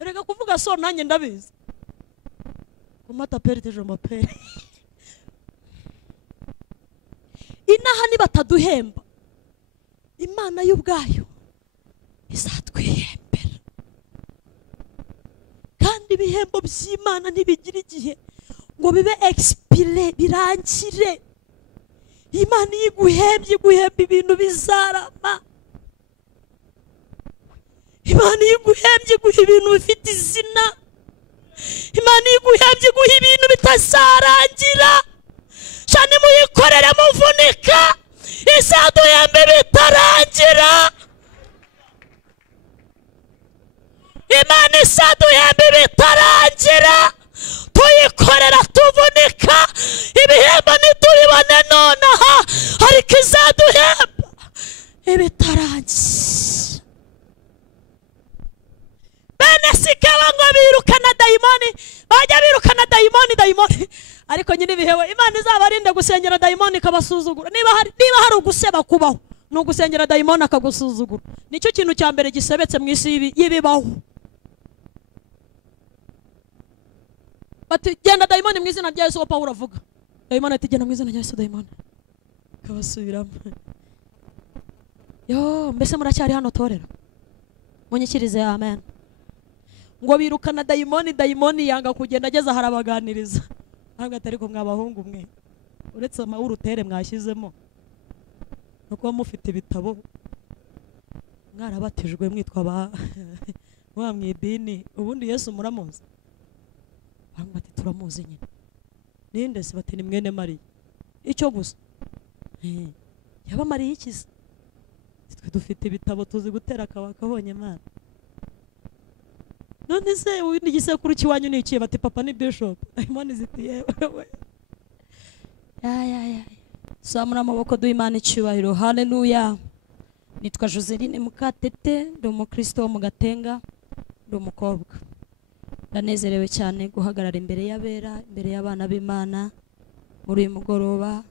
reka kuvuga so nanjye ndabizi umata periteje mapere inaha nibataduhemba Imana y'ubwayo izatwihembera kandi ibihembo by'Imana ntibigira igihe ngo bibe expire birangire. Imana iguhembye iguhemba ibintu bizarama. Imana iguhembye iguha ibintu bifite izina. Imana iguhembye iguha ibintu bitazarangira. Cyane muyikorera muvunika izaduhembe bitarangira. Imana izaduhembe bitarangira. Tuyikorera tuvunika ibihembo ntitubibone nonaha ariko izaduhemba ibitarangira. Bene sikaba ngo birukana dayimoni bajya birukana dayimoni ariko nyine ibihewe Imana izabarinde gusengera dayimoni kabasuzugura. Niba hari uguseba kubaho no gusengera dayimoni akagusuzugura. Nicyo kintu cya mbere gisebetse mu isi yibibaho. Bati genda dayimoni mu izina rya Yesu wa Paulo avuga. Dayimoni ati genda mu izina rya Yesu dayimoni. Kabasubiramo. Yo mbese muracyari hano torera. Munyikirize amen. Ngo birukana dayimoni yanga kugenda ageza harabaganiriza. Ntabwo atari ko mwabahungu mwe. Uretse urutere mwashyizemo. Nuko mufite ibitabo. Mwarabatijwe mwitwa ba mwamwidini. Ubundi Yesu muramuzi. Bati turamuzi nyine. Ninde se bati ni mwene Mariya. Icyo gusa. Yaba Mariya ikiza. Twe dufite ibitabo tuzi gutera akabonye Imana. None se undi gisekuru kiwanyu ni ikiye bati papa ni bishop. Imana zitiye wewe. Ya. Samura amaboko duha Imana icyubahiro. Haleluya. Nitwa Joseline Mukatete, ndi umukristo wo mu Gatenga, ndi umukobwa. Ndanezerewe cyane guhagarara imbere y'abera, imbere y'abana b'Imana muri uyu mugoroba.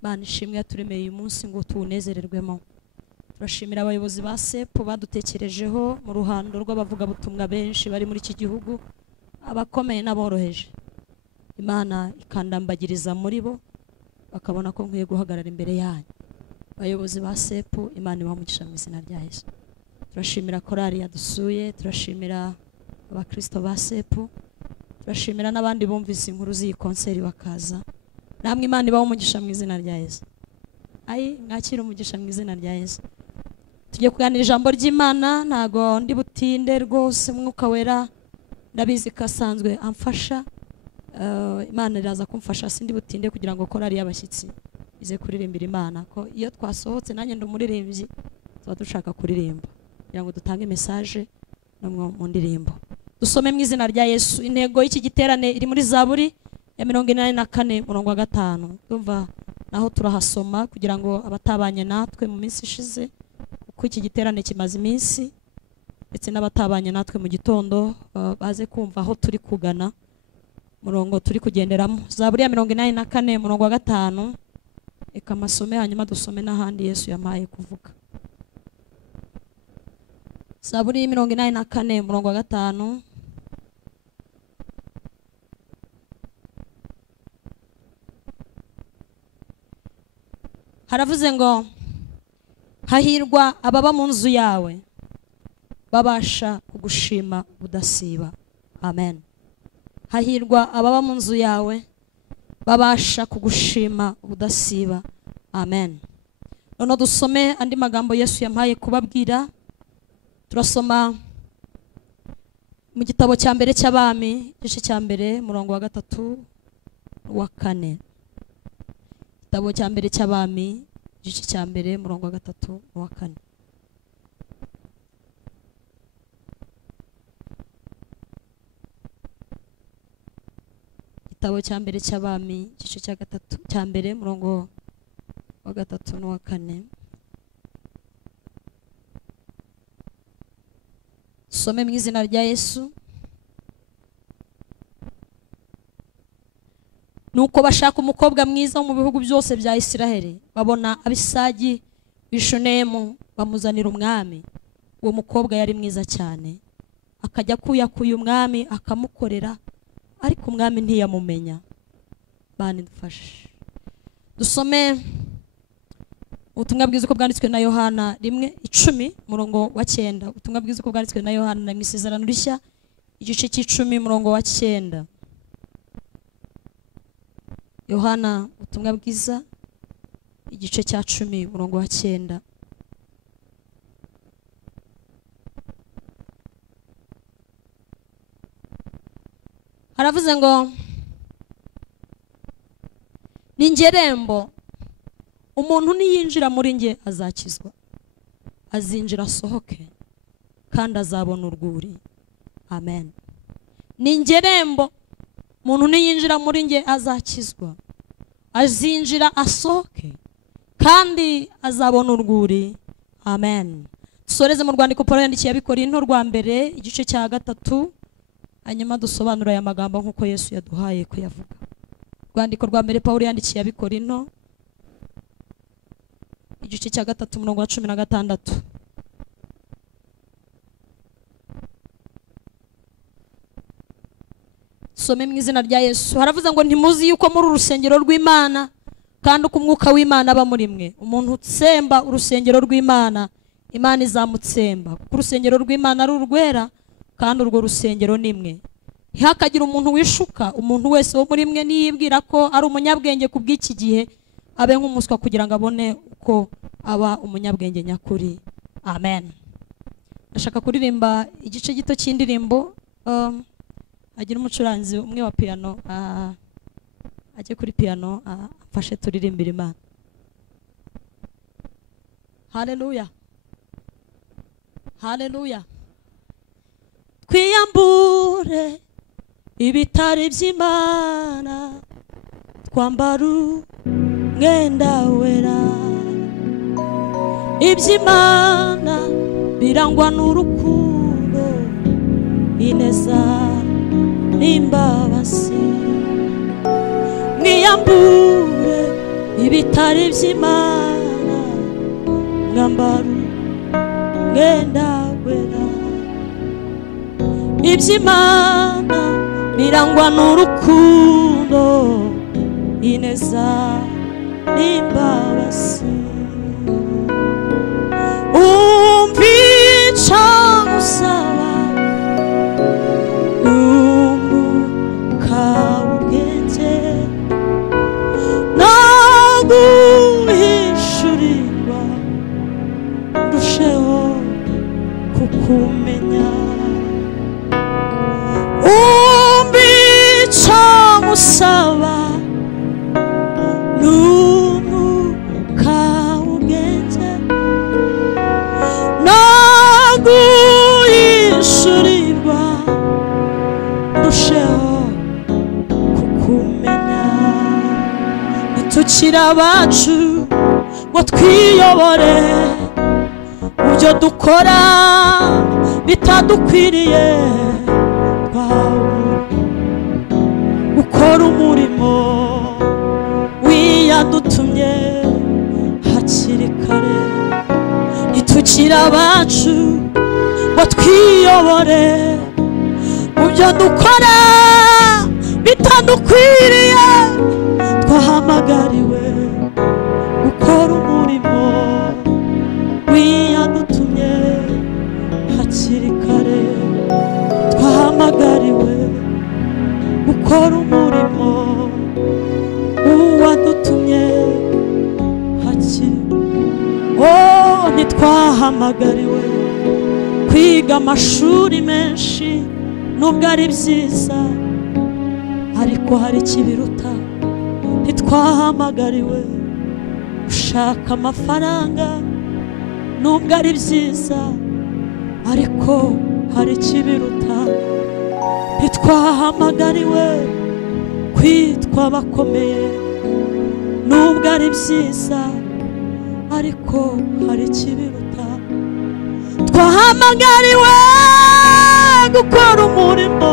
Imana ishimwe yaturemeye uyu munsi ngo tuwunezererwemo. Turashimira abayobozi ba SEPO badutekerejeho mu ruhando rw'abavuga butumwa benshi bari muri iki gihugu, abakomeye n'aboroheje. Imana ikandambagiriza muri bo bakabona ko nkwiye guhagarara imbere yanyu. Abayobozi ba SEPO Imana ibamugisha mu izina rya Yesu. Turashimira korali yadusuye, turashimira abakristo ba SEPO, turashimira n'abandi bumvise inkuru z'iyi konseri bakaza. Namwe Imana ibamugisha mu izina rya Yesu. Mwakira umugisha mu izina rya Yesu. Tugiye kuganira ijambo ry'Imana, ntago ndi butinde rwose. Mwuka wera ndabizi kasanzwe amfasha. Imana iraza kumfasha sindi butinde kugira ngo korali y'abashyitsi ize kuririmbira Imana. Ko iyo twasohotse nanjye ndi umuririmbyi tuba dushaka kuririmba kugira ngo dutange message no mu ndirimbo. Dusome mu izina rya Yesu. Intego y'iki giterane iri muri Zaburi ya 84:5. Ndumva naho turahasoma kugira ngo abatabanye natwe mu minsi ishize uko iki giterane kimaze iminsi ndetse n'abatabanye natwe mu gitondo baze kumva aho turi kugana murongo turi kugenderamo. Zaburi ya 84:5. Eka masome hanyuma dusome n'ahandi Yesu yamaye kuvuga. Zaburi 84:5. Haravuze ngo hahirwa ababa mu nzu yawe babasha kugushima budasiba. Amen. Hahirwa ababa mu nzu yawe babasha kugushima budasiba. Amen. None dusome andi magambo Yesu yampaye kubabwira. Turasoma mu gitabo cya mbere cy'Abami igice cya mbere murongo wa 3 wa 4. Igitabo cya mbere cy'Abami igice cya mbere murongo wa 3 wa 4. Igitabo cya mbere cy'Abami igice cya mbere murongo wa 3 n'uwa 4. Some mu izina rya Yesu. Nuko bashaka umukobwa mwiza wo mu bihugu byose bya Isiraheli, babona Abisagi b'Ishunemu bamuzanira umwami. Uwo mukobwa yari mwiza cyane. akajya kuyakuye umwami akamukorera, ariko umwami ntiyamumenya. Bani dufashe dusome ubutumwa bwiza uko bwanditswe na Yohana 1:10. Ubutumwa bwiza uko bwanditswe na Yohana mu Isezerano Rishya igice c'10:9. Yohana ubutumwa bwiza igice cya 10:9. Haravuze ngo ni ngerembo, umuntu niyinjira muri nge azakizwa, azinjira asohoke kandi azabona urwuri. Amen. Ni ngerembo, umuntu niyinjira muri nge azakizwa, azinjira asohoke kandi azabona urwuri. Amen. Dusoreze mu rwandiko Paulo yandikiye Abikorinto rwa mbere igice cya 3, hanyuma dusobanura aya magambo nk'uko Yesu yaduhaye kuyavuga. Rwandiko rwa mbere Paulo yandikiye Abikorinto igice cya 3:16. Some mu izina rya Yesu. Haravuze ngo ntimuzi yuko muri urusengero rw'Imana kandi uko umwuka w'Imana aba muri mwe. Umuntu utsemba urusengero rw'Imana, Imana izamutsemba, kuko urusengero rw'Imana ari urwera kandi urwo rusengero ni mwe. Ntihakagira umuntu wishuka, umuntu wese wo muri mwe niyibwira ko ari umunyabwenge ku bw'iki gihe, abe nk'umuswa kugira ngo abone uko aba umunyabwenge nyakuri. Amen. Ndashaka kuririmba igice gito cy'indirimbo. Agira umucuranzi umwe wa piano ajye kuri piano afashe turirimbira Imana. Haleluya, haleluya. Twiyambure ibitari by'Imana, twambara umwenda wera. Iby'Imana birangwa n'urukundo, ineza n'imbabazi. Mwiyambure ibitari by'Imana, mwambara umwenda wera. Iby'Imana birangwa n'urukundo, ineza n'imbabazi. Umvica musaba n'umwuka w'ubwenge, no guhishurirwa ndusheho kukumenya. Umvica musaba n'umwuka w'ubwenge, no guhishurirwa ndusheho kukumenya. Ntitukiri abacu ngo twiyobore mu byo dukora bitadukwiriye, ukora umurimo wiyadutumye hakiri kare. Ntitukiri abacu ngo twiyobore mu byo dukora bitadukwiriye, twahamagariwe gukora umurimo wiyadutumye hakiri kare. Twahamagariwe gukora umurimo uwadutumye hakiri. Ntitwahamagariwe kwiga amashuri menshi, nubwo ari byiza ariko hari ikibiruta. Ntitwahamagariwe gushaka amafaranga, nubwo ari byiza ariko hari ikibiruta. Ntitwahamagariwe kwitwa abakomeye, nubwo ari byiza ariko hari ikibiruta. Twahamagariwe gukora umurimo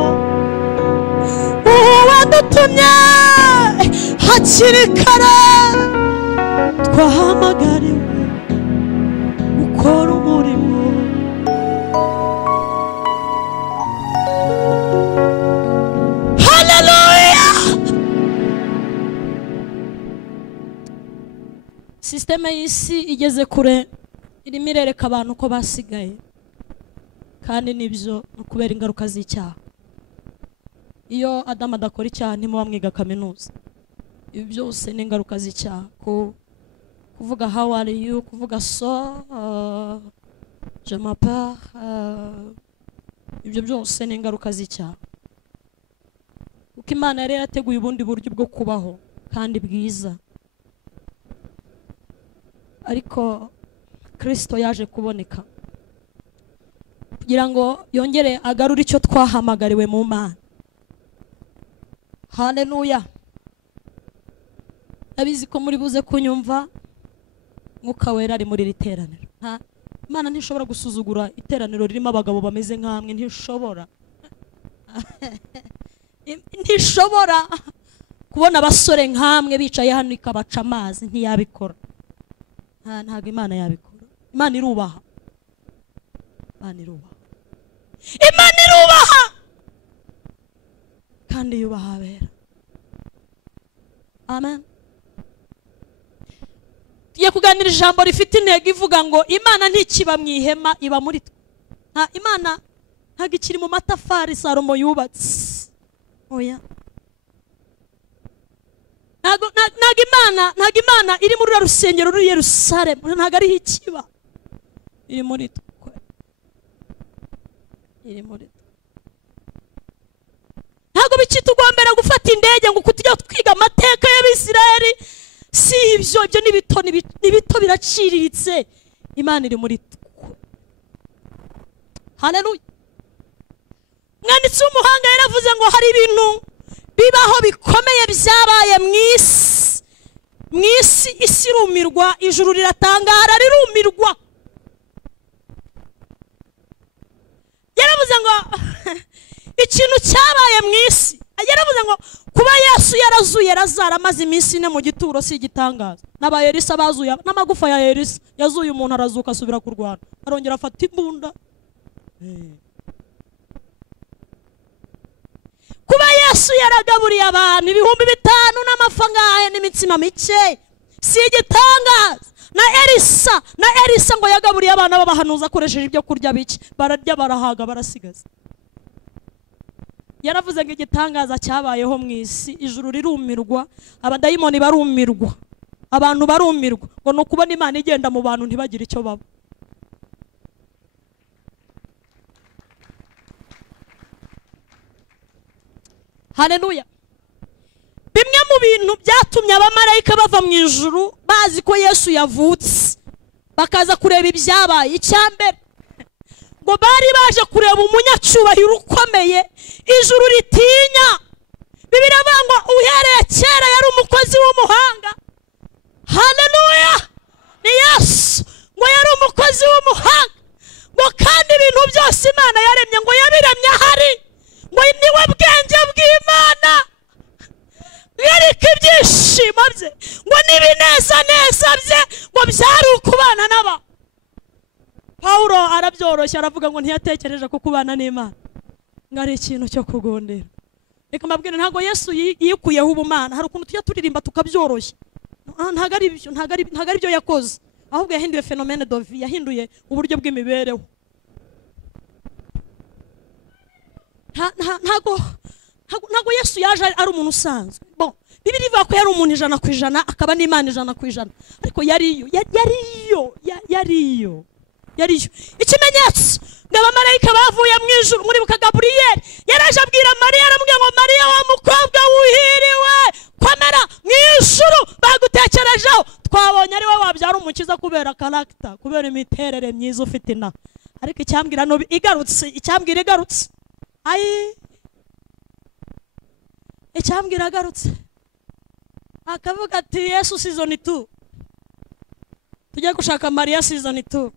uwadutumye hakiri kare. Twahamagariwe gukora umurimo Systeme y'isi igeze kure, irimo irereka abantu ko basigaye, kandi nibyo kubera ingaruka z'icyaha. Iyo Adamu adakora icyaha ntimuba mwiga kaminuza. Ibi byose ni ingaruka z'icyaha. Kuvuga how are you, kuvuga so, je m'appelle, ibyo byose ni ingaruka z'icyaha. Kuko Imana yari yarateguye ubundi buryo bwo kubaho kandi bwiza, ariko Kristo yaje kuboneka kugira ngo yongere agarure icyo twahamagariwe mu Mana. Haleluya. Abizi ko muri buze kunyumva, Mwuka Wera ari muri riteraniro. Imana ntishobora gusuzugura iteraniro ririmo abagabo bameze nkamwe, ntishobora. Ntishobora kubona abasore nkamwe bicaye hano ikabaca amazi, ntiyabikora. Ntabwo Imana yabikora. Imana irubaha. Imana irubaha. Imana irubaha kandi yubaha abera. Amen. Tugiye kuganira ijambo rifite intego ivuga ngo Imana ntikiba mu ihema, iba muri twe. Imana ntabwo ikiri mu matafari Salomo yubatse. Oya. Ntabwo Imana iri muri rusengero ruri Yerusalemu, ntabwo ariho ikiba. Iri muri twe. Iri muri twe. Ntabwo bikitugombera gufata indege ngo kutujya twiga amateka y'Abisirayeli. Si ibyo ni bito biraciriritse. Imana iri muri twe. Haleluya. Mwanditsi w'umuhanga yaravuze ngo hari ibintu bibaho bikomeye byabaye mu isi. Isi irumirwa, ijuru riratangara rirumirwa. Yaravuze ngo ikintu cyabaye mu isi. Yaravuze ngo kuba Yesu yarazuye Lazaro amaze iminsi 4 mu gituro si igitangaza. N'aba Elisa bazuye, n'amagufa ya Elisa yazuye umuntu arazuka asubira kurwana, arongera afata imbunda. Kuba Yesu yaragaburiye abantu 5,000 n'amafangahe n'imitsima mike si igitangaza. Na Elisa ngo yagaburiye abana b'abahanuzi akoresheje ibyo kurya bike, bararya barahaga barasigaza. Yaravuze ngo igitangaza cyabayeho mu isi, ijuru rirumirwa, abadayimoni barumirwa, abantu barumirwa, ngo no kubona Imana igenda mu bantu ntibagire icyo baba. Haleluya. Bimwe mu bintu byatumye abamarayika bava mu ijuru bazi ko Yesu yavutse, bakaza kureba ibyabaye. Icyambere ngo bari baje kureba umunyacyubahiro ukomeye ijuru ritinya. Bibiliya ivuga ngo uhereye kera yari umukozi w'umuhanga. Haleluya. Ni Yesu ngo yari umukozi w'umuhanga, ngo kandi ibintu byose Imana yaremye ngo yabiremye ahari, ngo niwe bwenge bw'Imana. Yariko ibyishimo bye ngo n'ibinezaneza bye ngo byari ukubana n'aba. Paulo arabyoroshya aravuga ngo ntiyatekereje ko kubana n'Imana ngari ikintu cyo kugondera. Reka mbabwire ntago Yesu yikuyeho ubumana. Hari ukuntu tujya turirimba tukabyoroshya. Ntago ari byo yakoze, ahubwo yahinduye phénomène de vie, yahinduye uburyo bw'imibereho. Ntago Yesu yaje ari umuntu usanzwe. Bon, Bibiliya ivuga ko yari umuntu 100% akaba n'Imana 100%, ariko yariyo. Ikimenyetso n'abamarayika bavuye mu ijuru, muri buka Gabriel yaraje abwira Mariya, aramubwira ngo Mariya wa mukobwa wuhiriwe, komera mu ijuru bagutekerejeho, twabonye ari wowe wabyara umukiza kubera character, kubera imiterere myiza ufite ina. Ariko icyambwira no igarutse, icyambwira agarutse akavuga ati Yesu season 2, tujye gushaka Mariya season 2.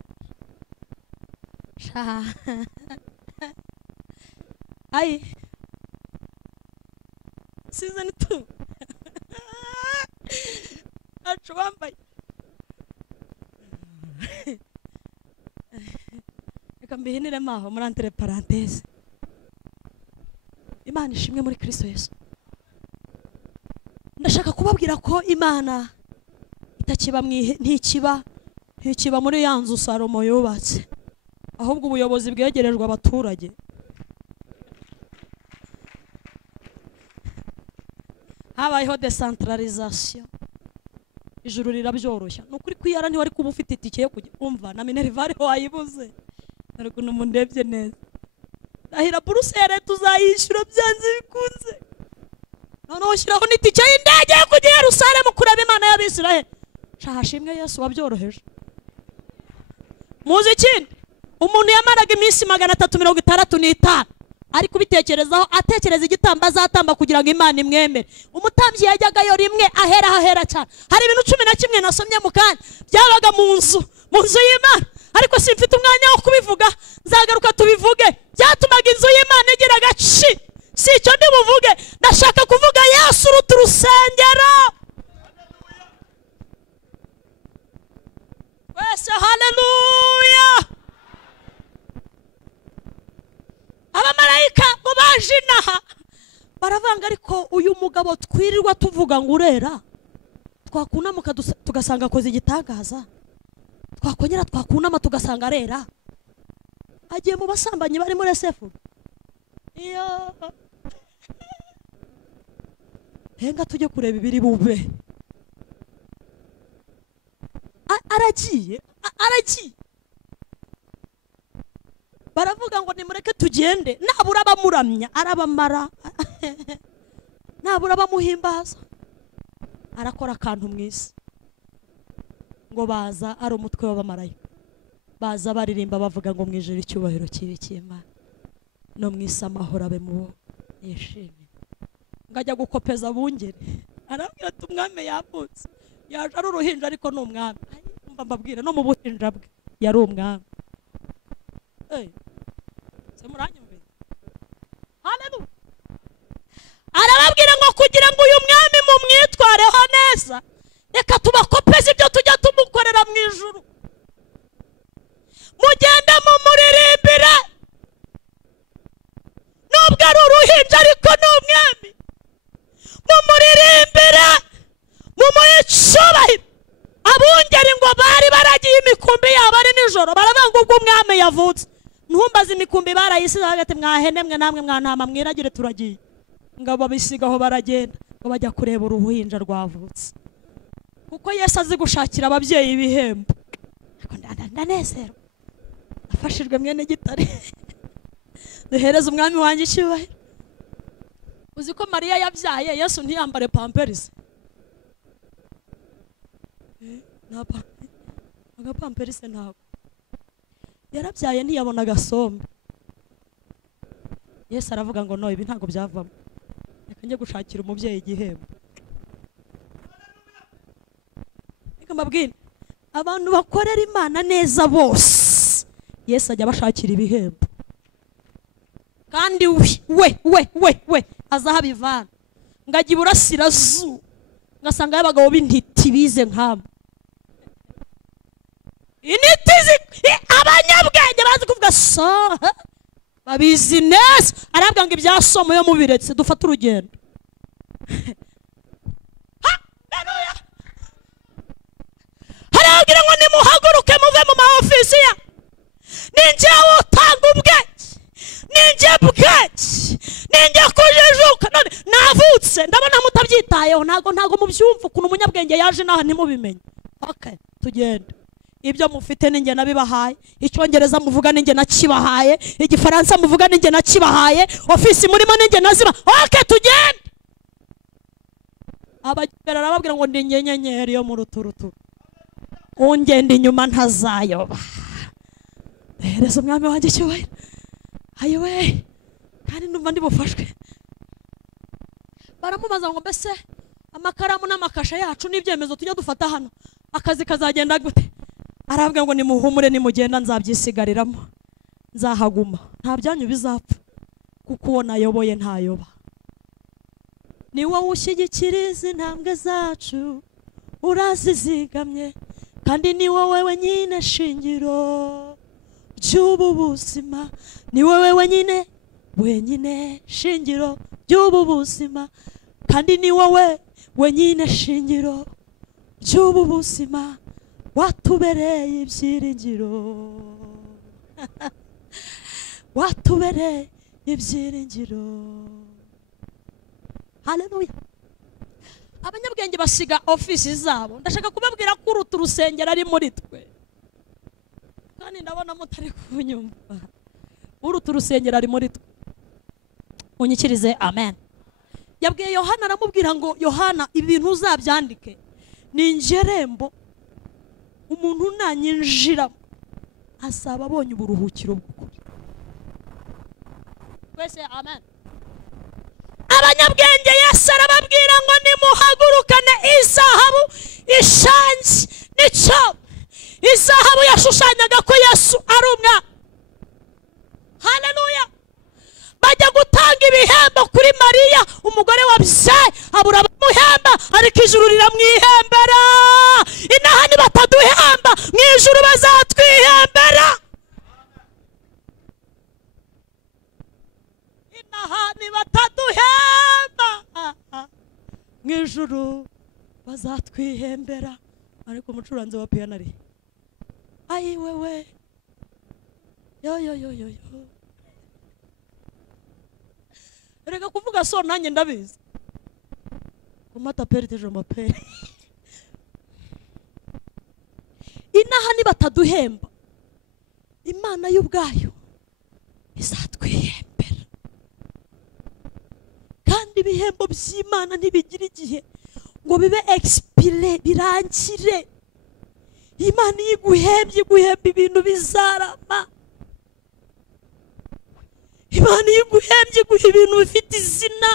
Season 2 acu wambaye. Reka mbihiniremo aho muri entre parenthèse. Imana ishimwe muri Kristo Yesu. Ndashaka kubabwira ko Imana atakiba ntikiba muri ya nzu Salomo yubatse, ahubwo ubuyobozi bwegerejwe abaturage. Habayeho decentralisation, ijuru rirabyoroshya. Nukuri kwiyara ntiwari kuba ufite itike yo kujya umva na Minerval wayibuze, ariko numundebye neza. Ahira Bruxelles tuzayishyura byanze bikunze, noneho shyiraho n'itike y'indege yo kujya Yerusalemu kureba Imana y'Abisiraheli. Shahashimwe Yesu wabyoroheje. Muzi ikindi, umuntu yamaraga iminsi 365 ari kubitekerezaho, atekereza igitambo azatamba kugira ngo Imana imwemere. Umutambyi yajyagayo rimwe ahera cyane. Hari ibintu 11 nasomye mu kanya byabaga mu nzu y'Imana, ariko simfite umwanya wo kubivuga, nzagaruka tubivuge. Byatumaga inzu y'Imana igira agaciro. Si icyo ndi buvuge, ndashaka kuvuga Yesu uruta urusengero. Wese haleluya. Abamarayika bo bajinaha baravanga, ariko uyu mugabo twirirwa tuvuga ngo urera, twakunama tugasanga akoze igitangaza, twakongera twakunama tugasanga arera, agiye mu basambanyi bari muri Sefu. Iyo henga tujye kureba ibiri bube, aragiye baravuga ngo nimureke tugende, nabura bamuramya arabamara, nabura bamuhimbaza, arakora akantu mwisi ngo baza ari umutwe w'abamarayika, baza baririmba bavuga ngo mwijuru icyubahiro kibe cy'Imana, no mwisi amahoro abe mu yishimye. Ngajya gukopeza bungere, arabwira ati umwami yaputse, yaje ari uruhinja ariko ni umwami. Umva mbabwira no mu buhinja bwe yari umwami. Semuranyumvira. Haleluya. Arababwira ngo kugira ngo uyu mwami mumwitwareho neza, reka tubakopeze ibyo tujya tumukorera mu ijuru. Mugenda mumuririmbira, nubwo ari uruhinja ariko ni umwami. Mumuririmbira, mumuyicyubahiro. Abungeri ngo bari baragiye imikumbi yabo ari nijoro, baravuga ubwo umwami yavutse. Ntumbaze imikumbi barayisize hagati, mwahene mwe namwe mwantama mwiragire turagiye. Ngabo babisigaho baragenda, ngo bajya kureba uruhinja rwavutse. Kuko Yesu azi gushakira ababyeyi ibihembo. Ndanezero afashijwe mwene gitare. Duhereza umwami wanjye icyubahiro. Uzi ko Mariya yabyaye Yesu ntiyambare pampers? Aga pampers ntabwo yarabyaye, ntiyabona agasombe. Yesu aravuga ngo no, ibi ntabwo byavamo, reka njye gushakira umubyeyi igihembo. Reka mbabwire, abantu bakorera Imana neza bose Yesu ajya bashakira ibihembo, kandi we azahabivana. Ngajya iburasirazuba ngasanga y'abagabo b'intiti bize nk'abo. Initizi abanyabwenge bazi kuvuga so babizi neza. Arabwira ngo ibyasomo yo mubiretse dufata urugendo. Haleluya. Haragira ngo nimuhaguruke muve mu maofisi ya. Ninjye utanga ubwenge, ninjye bwenge, ninjye kujejuka. None navutse ndabona mutabyitayeho, ntago mubyumva ukuntu umunyabwenge yaje naha ntimubimenye. Okay, tugende. Ibyo mufite ninjye nabibahaye, Icyongereza muvuga ninjye nakibahaye, Igifaransa muvuga ninjye nakibahaye, ofisi murimo ninjye naziba. Okay, tugende. Abagera arababwira ngo ndi nyenyeri yo mu ruturutu, ungenda inyuma ntazayoba. Hereza umwami wanjye icyubahiro. Ayiwe, kandi ndumva ndi bufashwe. Baramubaza ngo mbese amakaramu n'amakasha yacu n'ibyemezo tujya dufata hano, akazi kazagenda gute? Arabwira ngo nimuhumure, nimugenda nzabyisigariramo, nzahaguma, nta byanyu bizapfa, kuko uwo nayoboye ntayoba. Ni wowe ushyigikiriza intambwe zacu, urazizigamye, kandi ni wowe wenyine shingiro ry'ubu buzima. Ni wowe wenyine shingiro ry'ubu buzima, kandi ni wowe wenyine shingiro by'ubu buzima watubereye ibyiringiro watubereye ibyiringiro. Haleluya. Abanyabwenge basiga ofisi zabo. Ndashaka kubabwira ko uruta urusengero ari muri twe, kandi ndabona mutari kunyumva. Uruta urusengero ari muri twe. Unyikirize amen. Yabwiye Yohana, aramubwira ngo Yohana, ibintu uzabyandike ni injerembo, umuntu nanyinjira azaba abonye uburuhukiro bw'ukuri. Twese amen. Abanyabwenge Yesu arababwira ngo nimuhagurukane izahabu ishangi n'icyo. Izahabu yashushanyaga ko Yesu ari umwami. Haleluya. Bajya gutanga ibihembo kuri Mariya, umugore wabyaye abura abamuhemba, ariko ijuru riramwihembera. Inaha nibataduhemba, mu ijuru bazatwihembera. Inaha nibataduhemba, mu ijuru bazatwihembera. Ariko umucuranzi wa piano ari ayi wewe yo yo yo yo yo. Reka kuvuga so nanjye ndabizi. Kumata perite je m'appelle. Inaha nibataduhemba, Imana y'ubwayo izatwihembera. Kandi ibihembo by'Imana ntibigira igihe ngo bibe expire birangire. Imana iguhembye guhemba ibintu bizarama. Imana iguhembye guha ibintu bifite izina.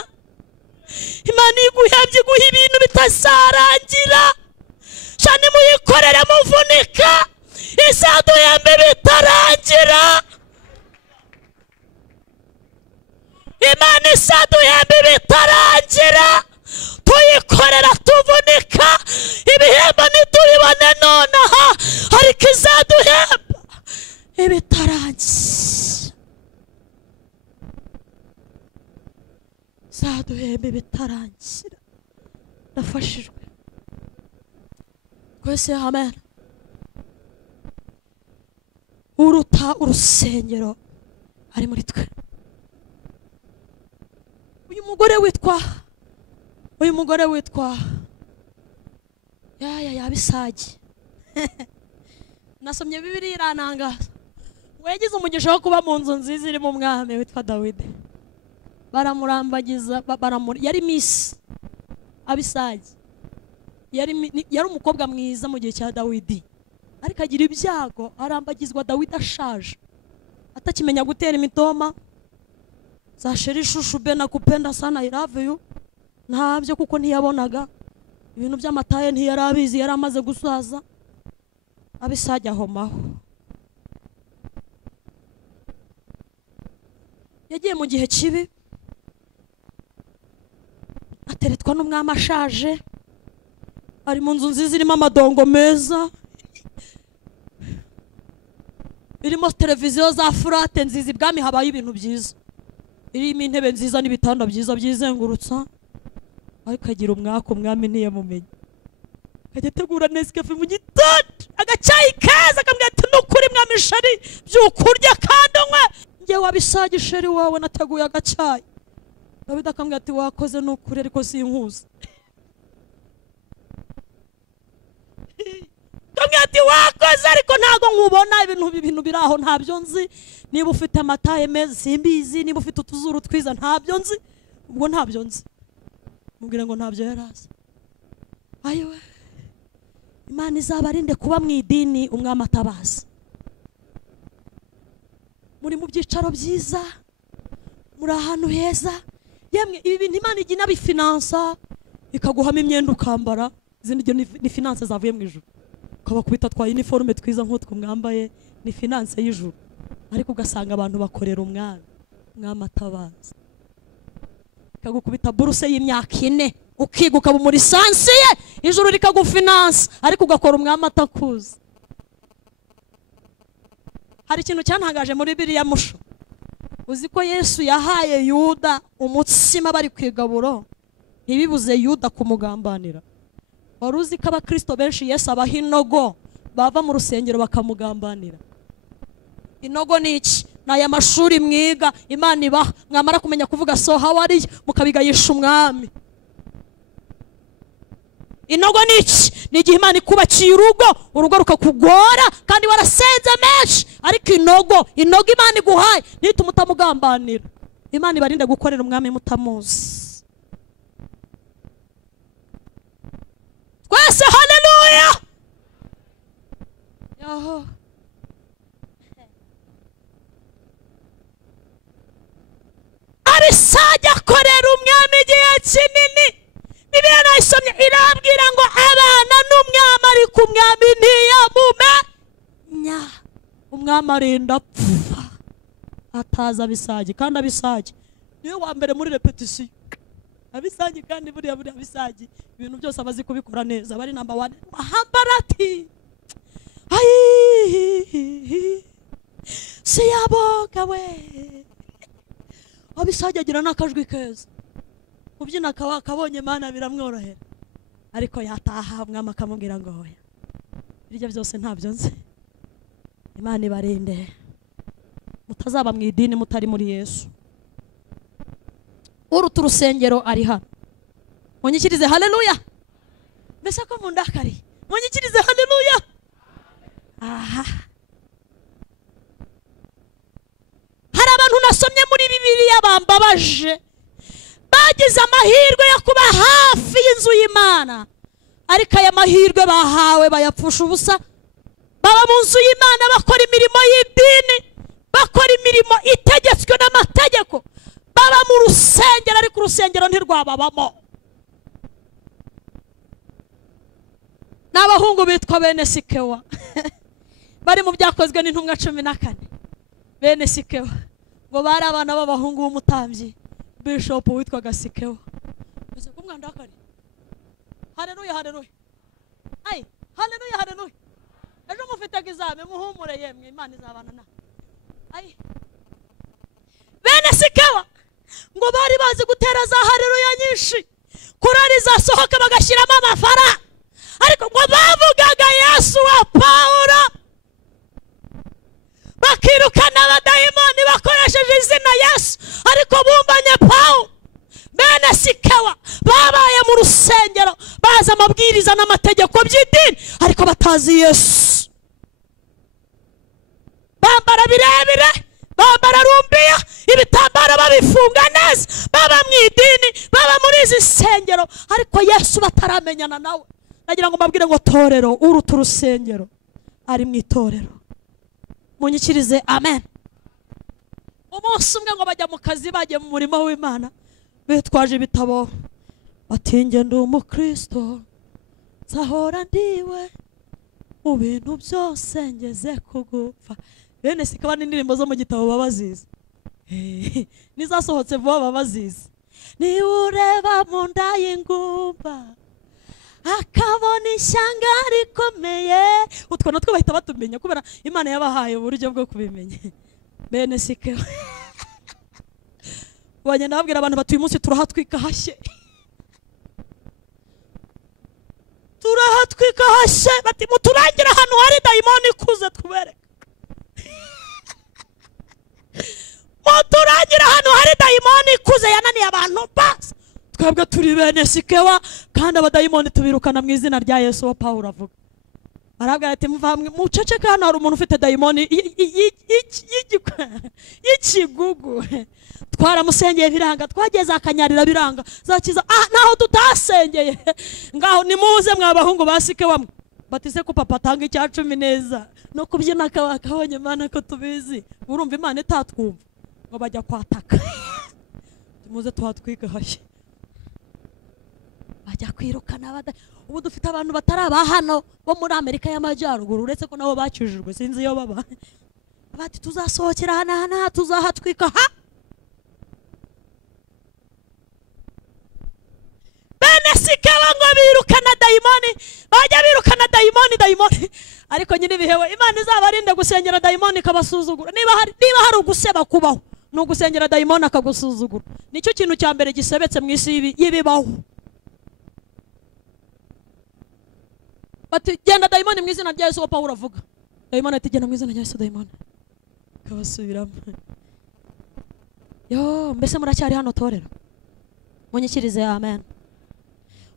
Imana iguhembye guha ibintu bitazarangira. Cyane muyikorere muvunika, izaduhembe bitarangira. Imana izaduhembe bitarangira. Tuyikorera tuvunika, ibihembo ntitubibone nonaha, ariko izaduhemba ibitarangira. Izaduhembe bitarangira. Nafashijwe. Twese amen. Uruta urusengero ari muri twe. Uyu mugore witwa Abisagi. Nasomye Bibiliya irantangaza. Ngo yagize umugisha wo kuba mu nzu nziza irimo umwami witwa Dawidi. Baramurambagiza, yari Miss Abisagi. Yari umukobwa mwiza mu gihe cya Dawidi, ariko agira ibyago, arambagizwa Dawidi ashaje, atakimenya gutera imitoma. Zasheri shushu bena kupenda sana I love you ntabyo, kuko ntiyabonaga ibintu by'amataye, ntiyarabizi, yari amaze gusaza. Abisagi ahomaho. Yagiye mu gihe kibi, ateretwa n'umwami ashaje, ari mu nzu nziza irimo amadongo meza, irimo televiziyo za furate nziza. Ibwami habaye ibintu byiza, irimo intebe nziza n'ibitanda byiza byizengurutsa. Ariko agira umwaka, umwami ntiyamumenye. Akajya ategura Nescafe mu gitondo, agacyayi keza, akambwira ati nukuri mwami shari byukurya kandi unywe. Njyewe Abisagi sheri wawe nateguye agacyayi. Dawidi akambwira ati wakoze nukuri, ariko sinkuzi. Akambwira ati wakoze, ariko ntago nkubona, ibintu biraho ntabyo nzi. Niba ufite amataye meza simbizi, niba ufite utuzuru twiza ntabyo nzi. Ubwo ntabyo nzi. Mubwira ngo ntabyo yarazi. Ayiwe, Imana izabarinde kuba mu idini umwami atabaza. Muri mu byicaro byiza, muri ahantu heza. Yemwe ibi bintu Imana igina bifinansa, ikaguhama imyenda ukambara. Izindi ni finance zavuye mu ijuru. Ukabakubita twa uniforme twiza nk'utwo mwambaye, ni finance y'ijuru. Ariko ugasanga abantu bakorera umwami atabaza. Kagukubita buruse y'imyaka 4, ukiga ukaba muri sansiye, ijuru rikagufinansa, ariko ugakora umwami atakuza. Hari ikintu cyantangaje muri Bibiliya musho. Uzi ko Yesu yahaye Yuda umutsima bari kwigaburo, ntibibuze Yuda kumugambanira. wari uzi ko abakristo benshi Yesu abaha inogo bava mu rusengero bakamugambanira? Inogo ni iki? Ni aya mashuri mwiga Imana ibaha, mwamara kumenya kuvuga so how are you mukabigayisha umwami. Inogo ni iki? Ni igihe Imana ikubakiye urugo rukakugora kandi warasenze menshi, ariko inogo Imana iguhaye nituma utamugambanira. Imana ibarinde gukorera umwami mutamuzi. Twese haleluya. Yaho Abisajya akorera umwami igihe kinini. Bibiliya nayisomye irambwira ngo abana n'umwami ariko umwami ntiyamumenya. Umwami arinda apfa ataza Abisagi, kandi Abisagi niwe wa mbere muri repetition. Abisagi kandi buriya Abisagi ibintu byose abazi kubikora neza, bari number 1. Mahambarati siyaboga we. Abisagi agira n'akajwi keza, kubyina kabonye Imana biramworohera, ariko yataha umwami akamubwira ngo hoya ibyo byose ntabyo nzi. Imana ibarinde mutazaba mu idini mutari muri Yesu. Uruta urusengero ari hano, munyikirize haleluya. Mbese ko mundakari, munyikirize haleluya. Aha, hari abantu nasomye muri Bibiliya bambabaje, bagize amahirwe yo kuba hafi y'inzu y'Imana, ariko aya mahirwe bahawe bayapfusha ubusa. Baba mu nzu y'Imana bakora imirimo y'idini, bakora imirimo itegetswe n'amategeko, baba mu rusengero ariko urusengero ntirwababamo. N'abahungu bitwa bene Sikewa bari mu Byakozwe n'Intumwa 14. Bene Sikewa ngo bari abana b'abahungu b'umutambyi Bishop witwaga Sikewa. Ese kumwandakari. Haleluya haleluya. Ai haleluya haleluya. Ejo mufite exame muhumure yemwe Imana izabana na. Ai Bene Sikewa ngo bari bazi gutera za haleluya nyinshi, korari zasohoka bagashiramo amafaranga, ariko ngo bavugaga Yesu wa Paulo bakirukana abadayimoni bakoresheje izina Yesu, ariko bumbanye Paulo. Bene Sikewa babaye mu rusengero baza amabwiriza n'amategeko by'idini, ariko batazi Yesu. Bambara birebire, bambara rumbiya, ibitambaro babifunga neza, baba mu idini, baba muri izi sengero, ariko Yesu bataramenyana nawe. Nagira ngo mbabwire ngo torero uruta urusengero ari mu itorero. Munyikirize amen. Umunsi umwe ngo bajya mu kazi, bagiye mu murimo w'Imana, bitwaje ibitabo bati nge ndi umukristo nzahora ndiwe mu bintu byose ngeze kugupfa. Bene Sikewa n'indirimbo zo mu gitabo babazizi, nizasohotse vuba babazizi. Ni ureba mu nda y'ingumba akabona ishyanga rikomeye, utwo natwo bahita batumenya kubera Imana yabahaye uburyo bwo kubimenya. Bene Sikewa bagenda babwira abantu batuye umunsi turahatwika hashye, turahatwika hashye, bati muturangira ahantu hari dayimoni ikuze tubereka. Muturangira ahantu hari dayimoni ikuze yananiye abantu basi. Twebwe turi Bene Sikewa kandi abadayimoni tubirukana mu izina rya Yesu wa Paulo avuga. Arabwira ati muvamwe muceceka, hano hari umuntu ufite dayimoni y'ikigugu. Twaramusengeye biranga, twageze akanyarira biranga, zakiza naho tutasengeye. Ngaho nimuze mwabahungu ba Sikewa mwe, batise ko papa tanga icya 10 neza no kubyina kabonye Imana ko tubizi. Urumva Imana itatwumva ngo bajya kwataka. Muze tuhatwika hashye, bajya kwirukana ubu dufite abantu bataraba hano bo muri Amerika y'Amajyaruguru, uretse ko nabo bakijijwe sinzi iyo baba. Bati tuzasohokera hana tuzahatwika ha. Bene Sikewa ngo birukana dayimoni, bajya birukana dayimoni, ariko nyine bihewe Imana izabarinde gusengera dayimoni kabasuzugura. Niba hari uguseba kubaho no gusengera dayimoni akagusuzugura, nicyo kintu cya mbere gisebetse mu isi y'ibibaho. bati genda dayimoni mu izina rya Yesu. Wa Pawulo avuga dayimoni ati genda mu izina rya Yesu dayimoni. Kabasubiramo. Yo mbese muracyari hano torero munyikirize amen.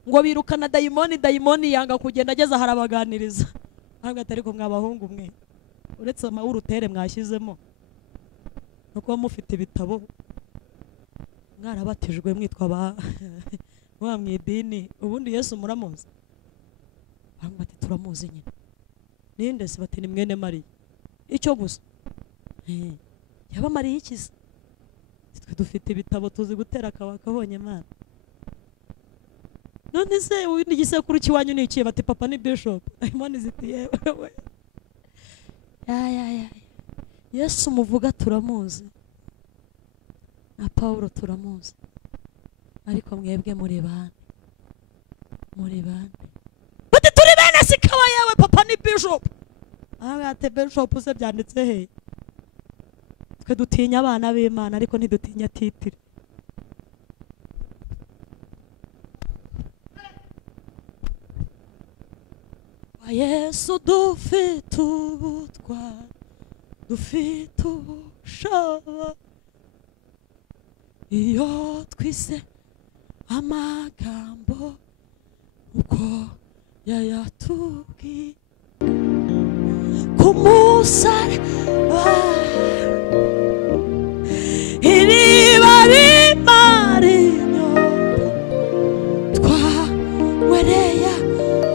Ngo birukana dayimoni yanga kugenda ageza harabaganiriza. Ntabwo atari ko mwabahungu mwe uretse urutere mwashyizemo nuko mufite ibitabo mwarabatijwe mwitwa mwamwidini ubundi Yesu muramuzi. Bati turamuzi nyine. Ninde se? Bati ni mwene Mariya. Icyo gusa yaba Mariya ikiza. Twe dufite ibitabo tuzi gutera kabonye Mana. None se ubundi gisekuru kiwanyu ni iki? Bati papa ni bishop. Imana zitiye wewe. Ya Yesu muvuga turamuzi na Paulo turamuzi, ariko mwebwe muri bande? Bati turi bene sikaba yewe papa ni bishop. Ate bishop se byanditse he? Twe dutinya abana b'Imana ariko ntidutinya titire. Yesu dufite ubutwari, dufite ubushobozi, iyo twise amagambo uko yayatubwiye ku musaraba, iriba rimara inyota, twawereye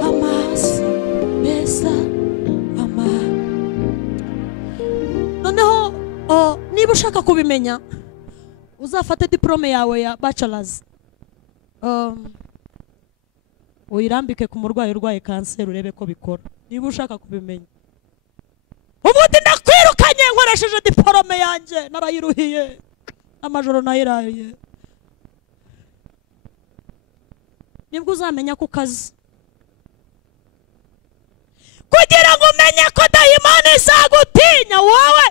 amazi meza noneho niba ushaka kubimenya uzafate diplome yawe ya bachelors uyirambike ku murwayi urwaye kanseri urebe ko bikora. Niba ushaka kubimenya ubundi ndakwirukanye nkoresheje diplome yanjye narayiruhiye amajoro nayiraye. Nibwo uzamenya ko kazi kugira ngo umenye ko dayimoni izagutinya wowe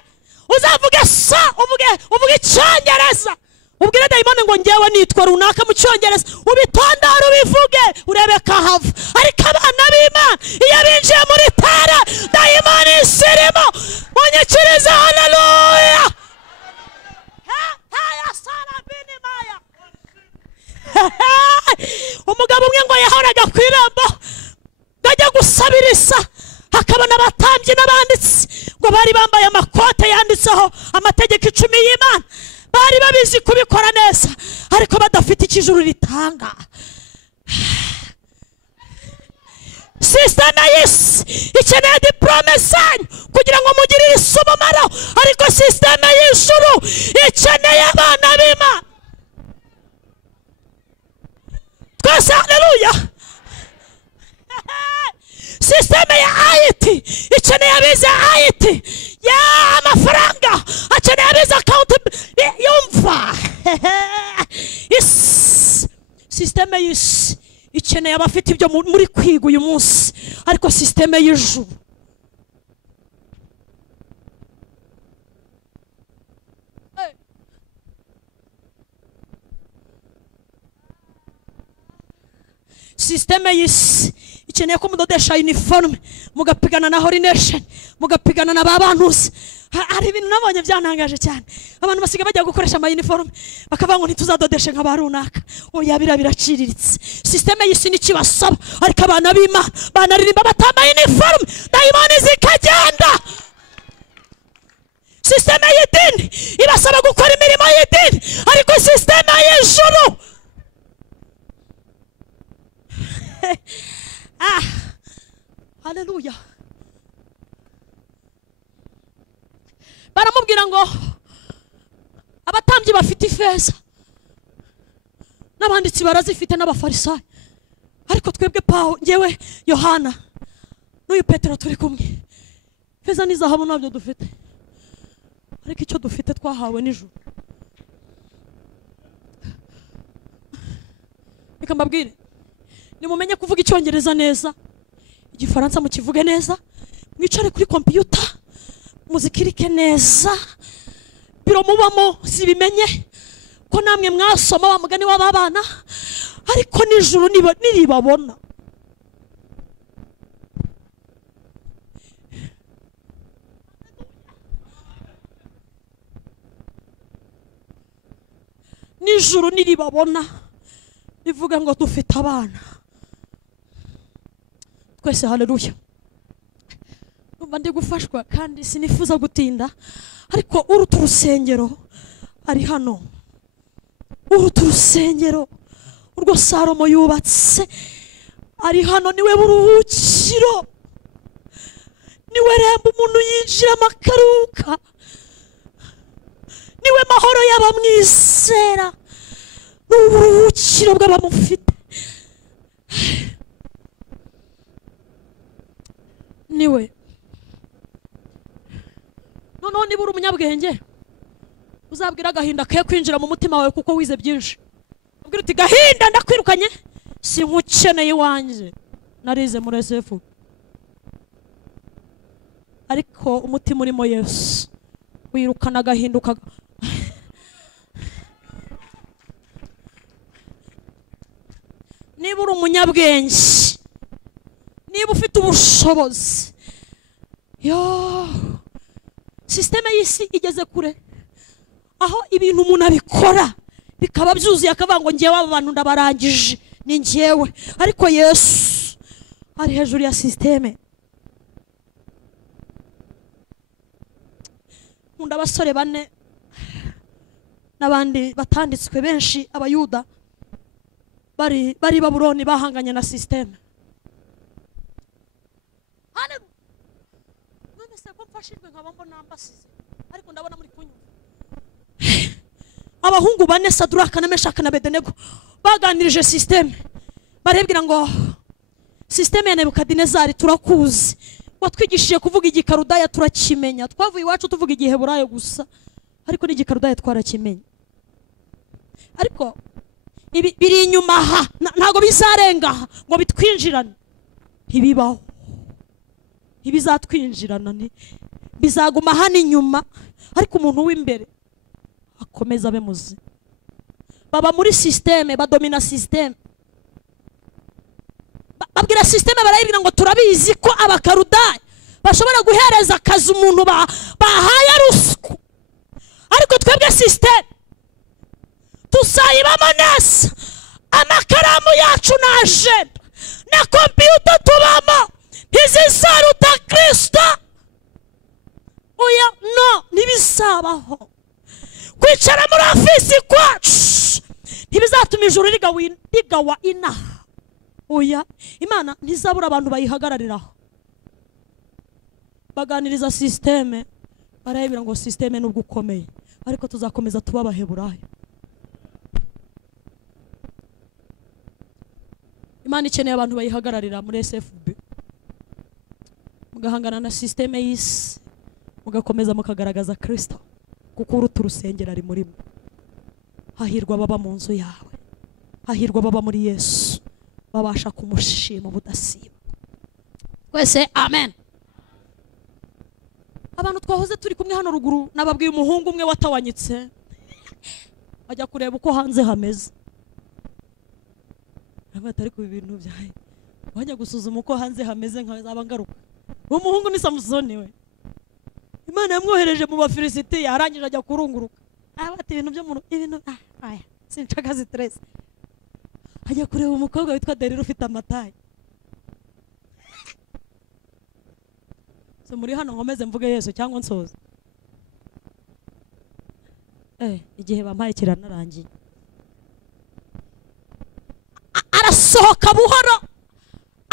uzavuge sa uvuge Icyongereza ubwire dayimoni ngo ngewe nitwa runaka mu Cyongereza ubitondara ubivuge urebe kahava. Ariko abana b'Imana iyo binjiye muri tara dayimoni isirimo munyikirize. Haleluya. Haya sara bini maya. Umugabo umwe ngo yahoraga ku irembo bajya gusabirisa, hakabona abatambyi n'abanditsi ngo bari bambaye amakote yanditseho amategeko 10 y'Imana. Bari babizi kubikora neza ariko badafite ikijuru ritanga. System y'isi ikeneye diplome zanyu kugira ngo mugirire isomamaro, ariko system y'ijuru ikeneye abana b'Imana. Twese haleluya. System ya IT ikeneye abize IT ya amafaranga, akeneye abize account yumva. System y'isi ikeneye abafite ibyo muri kwiga uyu munsi, ariko system y'ijuru system y'isi ikeneye ko mudodesha uniforme mugapigana na Holy Nation, mugapigana na babantuzi. Hari ibintu nabonye byantangaje cyane, abantu basiga bajya gukoresha ama uniforme bakavuga ngo ntituzadodeshe nka runaka. Oya biraciriritse. System y'isi ni kibasaba, ariko abana b'Imana banaririmba batambaye uniforme dayimoni zikagenda. System y'idini ibasaba gukora imirimo y'idini, ariko system y'ijuru haleluya. Baramubwira ngo abatambyi bafite ifeza n'abanditsi barazifite n'abafarisayo, ariko twebwe Paulo ngewe Yohana n'uyu Petero turi kumwe feza n'izahabu nabyo dufite, ariko icyo dufite twahawe n'ijuru. Reka mbabwire, nimumenye kuvuga Icyongereza neza, Igifaransa mukivuge neza, mwicare kuri computer muzikirike neza, biro mubamo zibimenye ko namwe mwasoma wa mugani w'ababana, ariko n'ijuru niribabona n'ijuru niribabona rivuga ngo dufite abana twese. Haleluya. Numva ndi gufashwa kandi sinifuza gutinda, ariko uruta urusengero ari hano. Uruta urusengero urwo Salomo yubatse ari hano. Niwe buruhukiro, niwe rembo umuntu yinjiramo akaruhuka, niwe mahoro y'abamwizera, n'uburuhukiro bw'abamufite. Niwe. Noneho niba uri umunyabwenge uzabwira agahinda ke kwinjira mu mutima wawe kuko wize byinshi. Ubwira uti gahinda ndakwirukanye, sinkukeneye iwanjye, narize muri SF. Ariko umutima urimo Yesu wirukana agahinda niba uri umunyabwenge, niba ufite ubushobozi, systeme y'isi igeze kure aho ibintu umuntu abikora bikaba byuzuye akavuga ngo ngiye aba bantu ndabarangije ni ngiyewe. Ariko Yesu ari hejuru ya systeme. Nkunda abasore bane n'abandi batanditswe benshi abayuda bari Babuloni bahanganye na systeme. Haleluya. None se ko mfashirwe nkaba mbona ambasize, ariko ndabona muri kunyuma. Abahungu bane Saduraka na Meshaki na Abedenego baganirije systeme, barebwira ngo systeme ya Nebukadinezari turakuzi, watwigishije kuvuga igikarudaya turakimenya, twavuye iwacu tuvuga igiheburayo gusa, ariko n'igikarudaya twarakimenya. Ariko ibi biri inyuma aha, ntago bizarenga ngo bitwinjirane. Ntibibaho, ntibizatwinjirana, bizaguma hano inyuma, ariko umuntu w'imbere akomeza abe muzi. Baba muri systeme, badomina systeme, babwira systeme, barayibwira ngo turabizi ko abakarudaya bashobora guhereza akazi umuntu bahaye ruswa, ariko twebwe systeme tusayibamo neza. Amakaramu yacu na agenda na computer tubamo ntizisaruta Kristo. Oya, no, ntibisabaho. Kwicara muri ofisi kwacu ntibizatuma ijuru rigawa inaha. Oya, Imana ntizabura abantu bayihagarariraho. Baganiriza systeme, barayibwira ngo systeme nubwo ukomeye, ariko tuzakomeza tuba abaheburayo. Imana ikeneye abantu bayihagararira muri SFB, mugahangana na systeme y'isi, mugakomeza mukagaragaza Kristo, kuko uruta urusengero ari muri mwe. Hahirwa baba mu nzu yawe, hahirwa baba muri Yesu, babasha kumushima budasiba. Wese amen. Abantu twahoze turi kumwe hano ruguru, nababwiye umuhungu umwe watawanyitse ajya kureba uko hanze hameze. Abatari ku bintu byaye, wajya gusuzuma uko hanze hameze nkazaba ngaruka. Uwo muhungu ni Samusoni we. Imana yamwohereje mu Bafilisiti, yarangije ajya kurunguruka. Abati ibintu byo mu ibintu aya sinshaka stress. Ajya kureba umukobwa witwa Delila ufite amataye. So muri hano nkomeze mvuge Yesu cyangwa nsoza. Igihe bampaye kiranarangiye. Arasohoka buhoro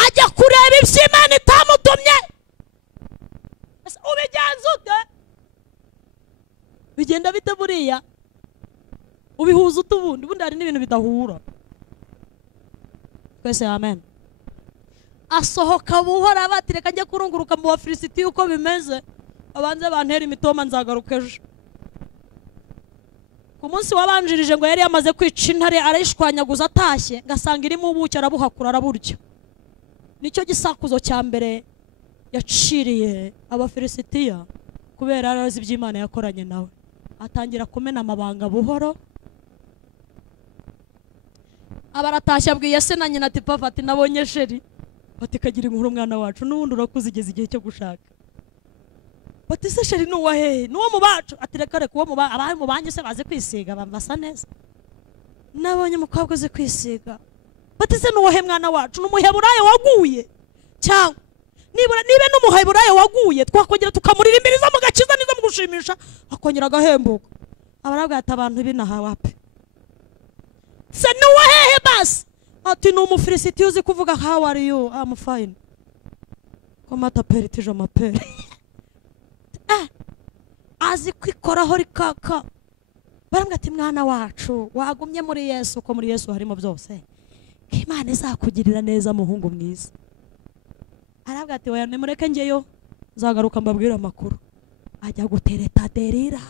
ajya kureba ibyo Imana itamutumye. Ubigenza ute? Bigenda bite buriya? Ubihuza utubundi, bundi hari n'ibintu bidahura. Twese amen. Asohoka buhoro abatireka ajya kurunguruka mu Bafilisiti uko bimeze, abanze bantera imitoma nzagaruka ejo. Ku munsi wabanjirije ngo yari yamaze kwica intare, arayishwanyaguza atashye, ngasanga irimo ubuki arabuhakura araburya. Nicyo gisakuzo cya mbere yaciriye Abafilisitiya, kubera arazi iby'Imana yakoranye nawe. Atangira kumena amabanga buhoro. Abaratashya abwiye se na nyina ati papa ati nabonye sheri. Bati kagira inkuru mwana wacu, n'ubundi urakuze igeze igihe cyo gushaka. Bati se sheri nuwa hehe? Nuwo mu bacu? Ati reka reka uwo mu abari mu banjye se baze kwisiga bambasa neza. nabonye umukobwa uzi kwisiga batize n'uwohe mwana wacu n'umuheburayo waguye cyangwa niba n'umuheburayo waguye twakongera tukamuririmbiriza mu gakiza nizo mu gushimisha akongera agahembuka abarabwata abantu binaha wapi se n'uwohehe basi ati ni umufilisiti uzi kuvuga how are you I'm fine komata peritije amapere azi kwikoraho rikaka barambwira ati mwana wacu wagumye muri Yesu ko muri Yesu harimo byose Imana izakugirira neza muhungu mwiza arabwira ati oya nimureke ngeyo nzagaruka mbabwira amakuru ajya gutereta Delila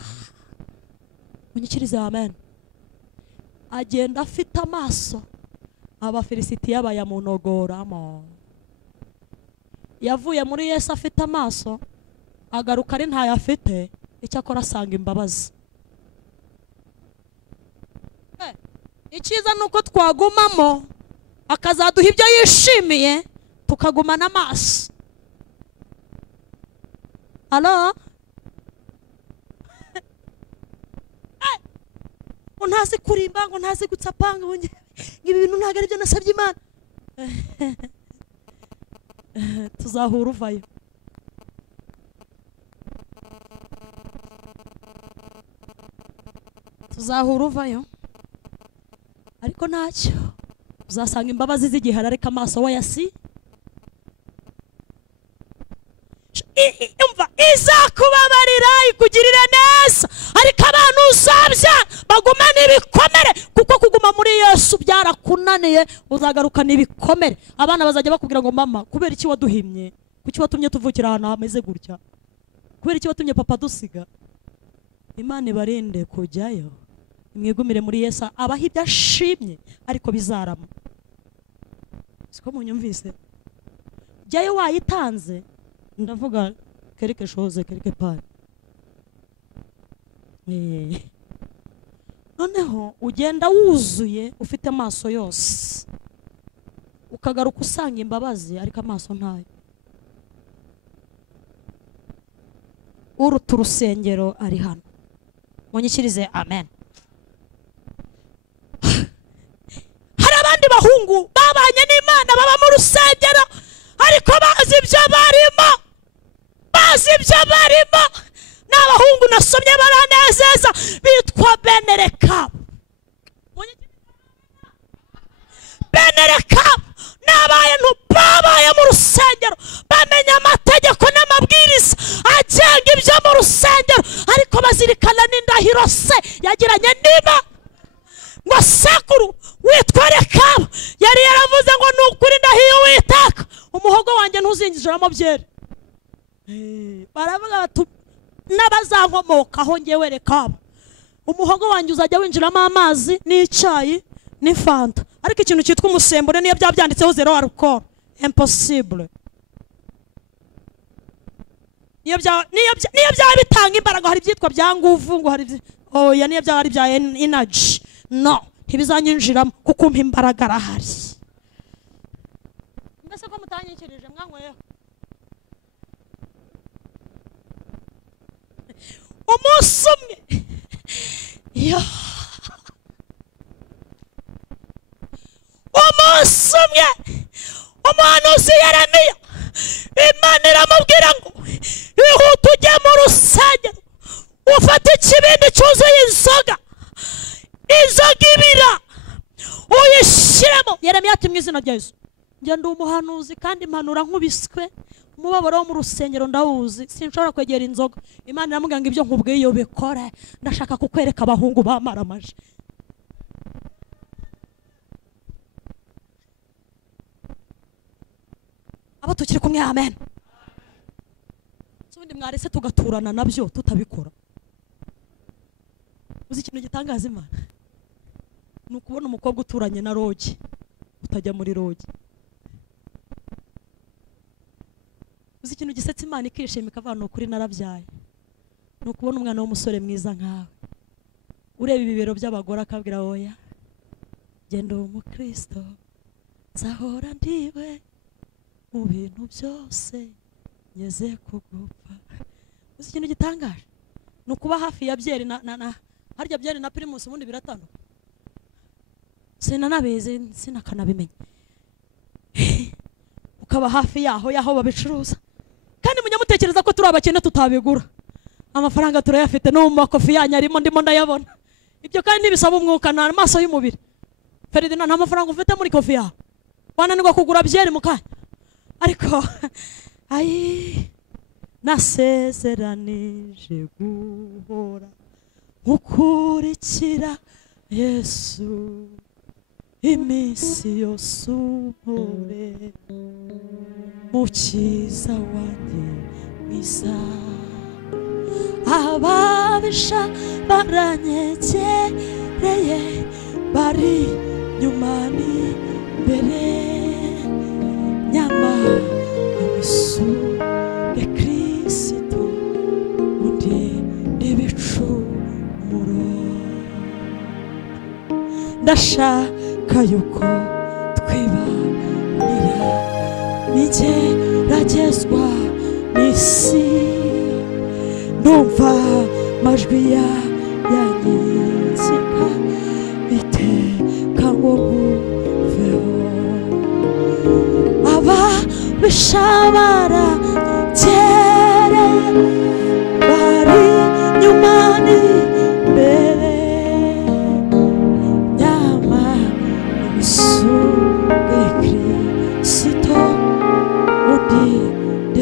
munyikirize amen agenda afite amaso abafilisitiya bayamunogoramo yavuye muri Yesu afite amaso agaruka ari ntayo afite icyakora asanga imbabazi icyiza nuko twagumamo akazaduha ibyo yishimiye tukagumana amaso alo ntazi kurimba ngo ntazi gutsapanga ngo ibi bintu ntago ari byo nasabye Imana tuzahura uvayo tuzahura uvayo ariko ntacyo uzasanga imbabazi z'igihara ariko amaso we yasi umva izakubabarira ikugirire neza ariko abantu uzabya bagumana ibikomere kuko kuguma muri Yesu byarakunaniye uzagarukana ibikomere abana bazajya bakubwira ngo mama kubera iki waduhimye kuki watumye tuvukira ahantu hameze gutya kubera iki watumye papa dusiga Imana ibarinde kujyayo mwigumire muri Yesu abaho ibyo ashimye ariko bizarama siko munyumvise jyayo wayitanze ndavuga quelque chose quelque part noneho ugenda wuzuye ufite amaso yose ukagaruka usanga imbabazi ariko amaso ntayo uruta urusengero ari hano munyikirize amen hari abandi bahungu babanye n'Imana baba mu rusengero ariko bazi ibyo barimo n'abahungu nasomye baranezeza bitwa Benerekabu n'abantu babaye mu rusengero bamenya amategeko n'amabwiriza agenga ibyo mu rusengero ariko bazirikana n'indahiro se yagiranye n'Imana ngo sekuru witwa Rekabu yari yaravuze ngo nukuri ndahiye Uwiteka umuhogo wanjye ntuzinjiramo byeri baravuga bati n'abazankomokaho ngewe Rekabu umuhogo wanjye uzajya winjiramo amazi n'icyayi n'ifanta ariko ikintu cyitwa umusembure niyo byanditseho zero alcohol impossible niyo byaba bitanga imbaraga hari byitwa bya nguvu ngo hari oya niyo byaba ari bya energy no ntibizanyinjiramo kuko umpa imbaraga arahari mbese ko mutanyikirije mwankweyeho umunsi umwe umunsi umwe umuhanuzi Yeremiya Imana iramubwira ngo ihute ujye mu rusengero ufate ikibindi cyuzuye inzoga ibira uyishyiremo Yeremiya ati mu izina rya Yesu njye ndi umuhanuzi kandi impanura nkubiswe umubabaro wo mu rusengero ndawuzi sinshobora kwegera inzoga Imana iramubwira ngo ibyo nkubwiye iyo bikore ndashaka kukwereka abahungu bamaramaje abo tukiri kumwe amen ubundi mwarese tugaturana nabyo tutabikora uzi ikintu gitangaza Imana ni ukubona umukobwa uturanye na rogi utajya muri rogi uzi ikintu gisetsa Imana ikishima ikavana ukuri narabyaye ni ukubona umwana w'umusore mwiza nkawe ureba ibibero by'abagore akabwira oya genda umukristo nzahora ndiwe mu bintu byose ngeze kugupfa uzi ikintu gitangaje ni ukuba hafi ya byeri na harya byeri na Primus ubundi biratandukanye sinanabizi sinakanabimenya ukaba hafi yaho babicuruza kandi munyamutekereza ko turi abakene tutabigura amafaranga turayafite no mu makofi yanyu arimo ndimo ndayabona ibyo kandi ntibisaba umwuka na amaso y'umubiri Ferdinand nta mafaranga ufite muri kofi yawe wananirwa kugura byeri mukanya ariko nasezeranije guhora nkukurikira Yesu iminsi yose umpore mukiza wanjye mwiza ababisha baranyegereye bari nyuma n'imbere nyama ibisuge Kristo undi ibicumuro ndashaka yuko twibanira nigeragezwa n'isi numva majwi yanyinzika iteka ngo nkuveho ababishabara kereye bari nyuma n'imbere nyama ibisuge Kristo undi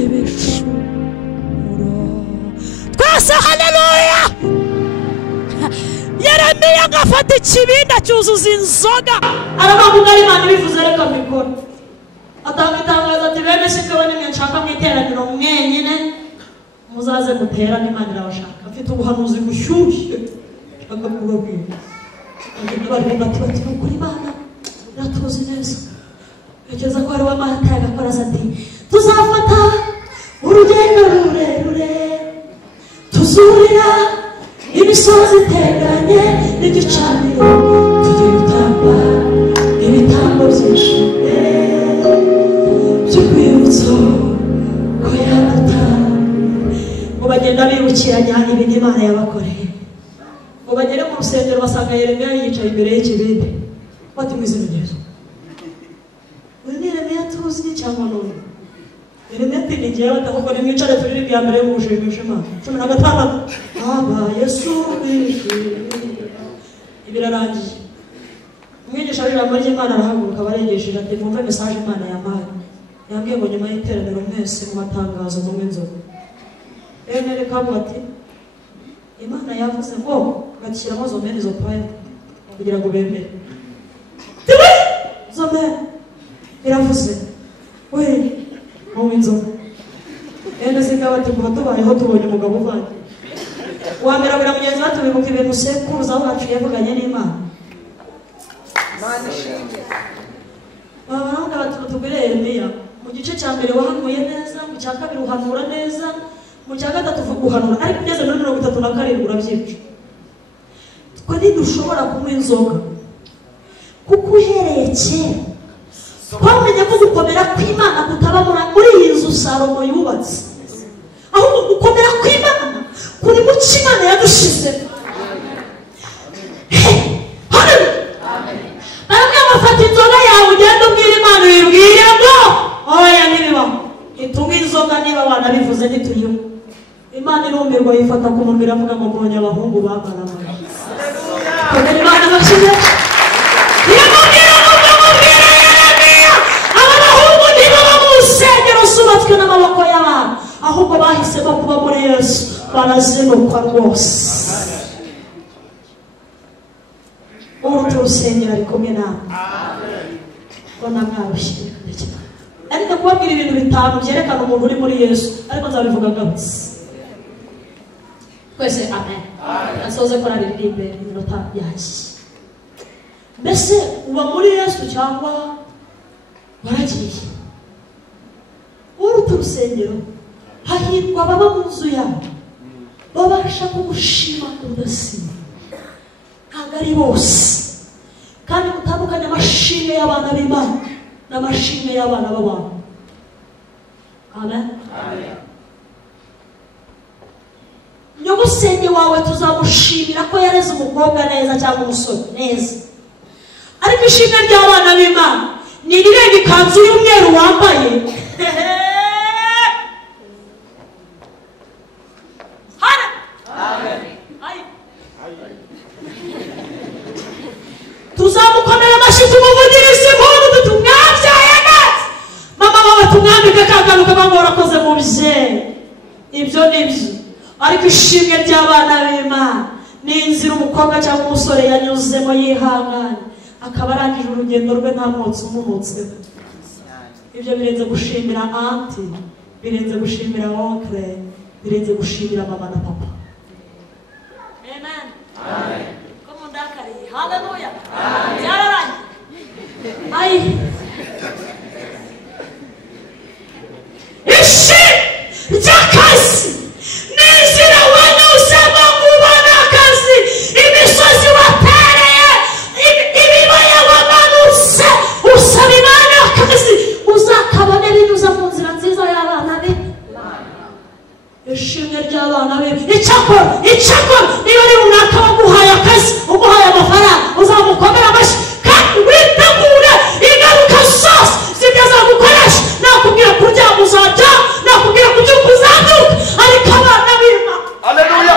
ibicumuro twese haleluya Yeremiya ngafata ikibindi cyuzuza inzoga arabavuga Imana ibivuze reka mbikora atanga itangazo ati bene siko bane nshaka mwiteraniro mwenyine muzaze muterana Imana irabashaka afite ubuhanuzi bushyushye akavuga bwiza bari bati kuri Imana iratuzi neza yageza ko ari wa Marta agakora ati tuzafata urugendo rurerure tuzurira imisozi iteganye n'igicaniro tugiye gutamba ibitambo byinshi by'urwibutso ko yadutanze ngo bagenda bibukiranya ibintu Imana yabakoreye ngo bagere mu rusengero basanga Yeremiya yicaye imbere y'ikibindi bati mwizimenyero uri Yeremiya tuzi cyangwa none Yeremiya ati ngiye batavuga ni mwicare turirimba ya mbere y'umushimisha Imana 16 aba Yesu ibirarangiye umwigisha w'ijambo ry'Imana arahaguruka baregesheje ati mwumve message Imana yampaye yambwiye ngo nyuma y'iteraniro mwese mu matangazo mu nzoga rero kavuga ati Imana yavuze ngo batishyiramo zo mene zo prayer kugira ngo bemere tiwe zo mene iravuze we mu nzoga rero zigabati kuva tubayeho tubonye umugabo uvanye wambera bira mugenzi wacu bibuka ibintu sekuruza wacu yavuganye n'Imana Imana ishimwe baranga batubwire Yeremiya mu gice cya mbere wahanuye neza mu cya kabiri uhanura neza mu cya gatatu uvuga uhanura ariko ugeze muri 37 urabyica twe ntidushobora kunywa inzoga kuko uhereye kera twamenye ko gukomera kw'Imana kutaba muri iyi nzu Salomo yubatse ahubwo gukomera kw'Imana kuri mu Imana yadushize amen bafata inzoga yawe ugenda ubwira Imana uyibwire ngo oya nibiba itunga inzoga niba wanabivuze ntituyinywa Imana irumirwa yifata ku munwa iravuga ngo mbonye abahungu bagaragara haleluya Imana bashize yamubwira Yeremiya abahungu ntibaba mu rusengero subatswe n'amaboko y'abantu ahubwo bahisemo kuba muri Yesu barazinukwa rwose umuntu urusengero ari kumwe nawe bona mwarushye ariko kubabwira ibintu bitanu byerekana umuntu uri muri Yesu ariko nzabivuga gabutse twese amen asoze ko naririmbe iminota yaki mbese uba muri Yesu cyangwa waragiye uruta urusengero hahirwa baba mu nzu yawe babasha kumushima udasiba ntabwo ari bose kandi mutandukanye amashimwe y'abana b'Imana n'amashimwe y'abana b'abantu amen nyogosenge wawe tuzamushimira ko yareze umukobwa neza cyangwa umusore neza ariko ishimwe ry'abana b'Imana ni irirenga ikanzu y'umweru wambaye. Tuzamukomera amashyi tumuvugirize impundu tutumwabyaye neza. Mama baba tumwambike kakanu kaba ngo urakoze mubyeyi. Ibyo nibyo. Ariko ishimwe ry'abana b'Imana ni inzira umukobwa cyangwa umusore yanyuzemo yihanganye akaba arangije urugendo rwe nta mwotsi umunutse. Ibyo birenze gushimira anti, birenze gushimira onkle, birenze gushimira mama na papa. Amen. Amen. Hallelujah. Amen. Ay. Ishi ry'akazi n'inzira wanyuzemo ngubona akazi, imisozi watereye, ibibaya wamanutse usaba Imana akazi, uzakabone binyuze mu nzira nziza y'abana be. Ishimwe ry'abana be. Icyakora niba ari runaka waguhaye akazi, uguhaye amafaranga, uzamukomera amashyi kandi witegure ingaruka zose zibyo azagukoresha. Nakubwira kuryama uzaryama, nakubwira kubyuka uzabyuka, ariko abana b'Imana. Haleluya.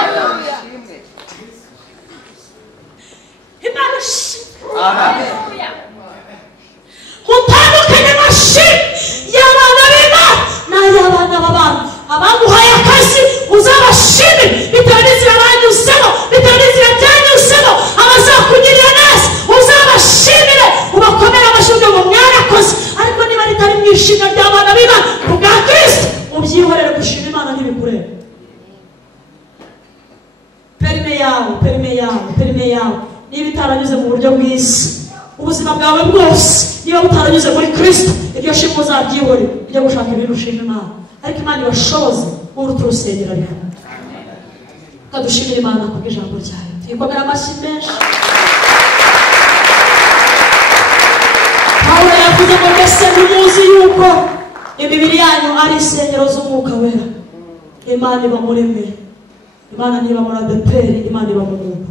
Imana ishimwe. Haleluya. Utandukanye amashyi y'abana b'Imana n'ay'abana b'abantu. Abaguhaye akazi uzabashime bitewe n'inzira banyuzemo, bitewe n'inzira byanyuzemo. Abazakugirira neza uzabashimire, ubakomere amashyi ngo mwarakoze. Ariko niba ritari mu ishimwe ry'abana b'Imana ku bwa Kristo, ubyihorere gushima Imana ntibikureba. Perime yawe niba itaranyuze mu buryo bw'isi, ubuzima bwawe bwose niba butaranyuze muri Kristo, iryo shimwe uzabyihorere ujye gushaka ibintu ushima Imana. Ariko Imana ibashoboze uruta urusengero rero. Kadushimira Imana ku bw'ijambo ryayo. Tuyikomera amashyi menshi. Pawulo yavuze ngo mbese ntimuzi yuko imibiri yanyu ari insengero z'Umwuka Wera. Imana iba muri mwe. Imana ntiba muri adeperi, Imana iba mu muntu.